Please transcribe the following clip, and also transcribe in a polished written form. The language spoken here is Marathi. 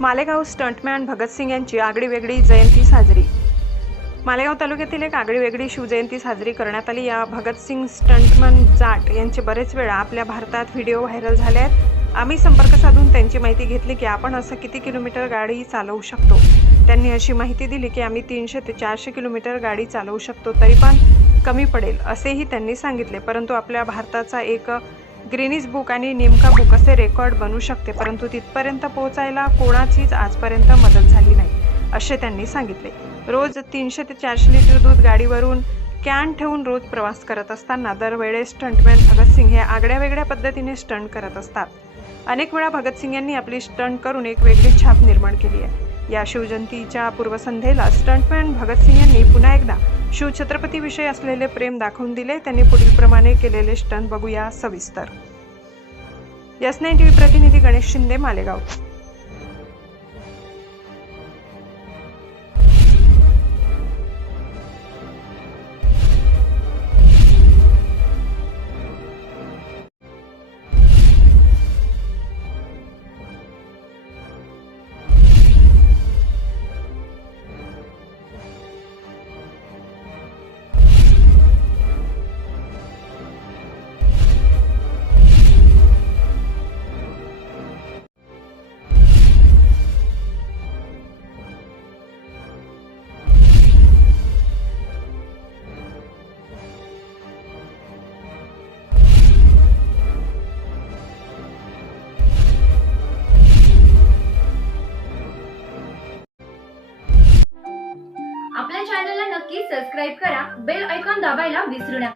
मालेगाव स्टंटमॅन भगतसिंग यांची आगळीवेगळी जयंती साजरी। मालेगाव तालुक्यातील एक आगळीवेगळी शिवजयंती साजरी करण्यात आली। या भगतसिंग स्टंटमॅन जाट यांचे बरेच वेळा आपल्या भारतात व्हिडिओ व्हायरल झाले आहेत। आम्ही संपर्क साधून त्यांची माहिती घेतली की आपण असं किती किलोमीटर गाडी चालवू शकतो। त्यांनी अशी माहिती दिली की आम्ही 300 ते 400 किलोमीटर गाडी चालवू शकतो, तरी पण कमी पडेल असेही त्यांनी सांगितले। परंतु आपल्या भारताचा एक गिनीज बुक आणि निमका बुक असे रेकॉर्ड बनू शकते, परंतु तिथपर्यंत पोहोचायला कोणाचीच आजपर्यंत मदत झाली नाही असे त्यांनी सांगितले। रोज 300 ते 400 लिटर दूध गाडीवरून कॅन ठेवून रोज प्रवास करत असताना दरवेळेस स्टंटमॅन भगतसिंग हे आगळ्या वेगळ्या पद्धतीने स्टंट करत असतात। अनेक वेळा भगतसिंग यांनी आपली स्टंट करून एक वेगळी छाप निर्माण केली आहे। या शिवजयंतीच्या पूर्वसंध्येला स्टंटमॅन भगतसिंग यांनी पुन्हा एकदा शिवछत्रपतीविषयी असलेले प्रेम दाखवून दिले। त्यांनी पुढील प्रमाणे केलेले स्टंट बघूया सविस्तर। यस9 टीव्ही प्रतिनिधी गणेश शिंदे, मालेगाव। आपल्या चॅनलला नक्की सबस्क्राइब करा, बेल आयकॉन दाबायला विसरू नका।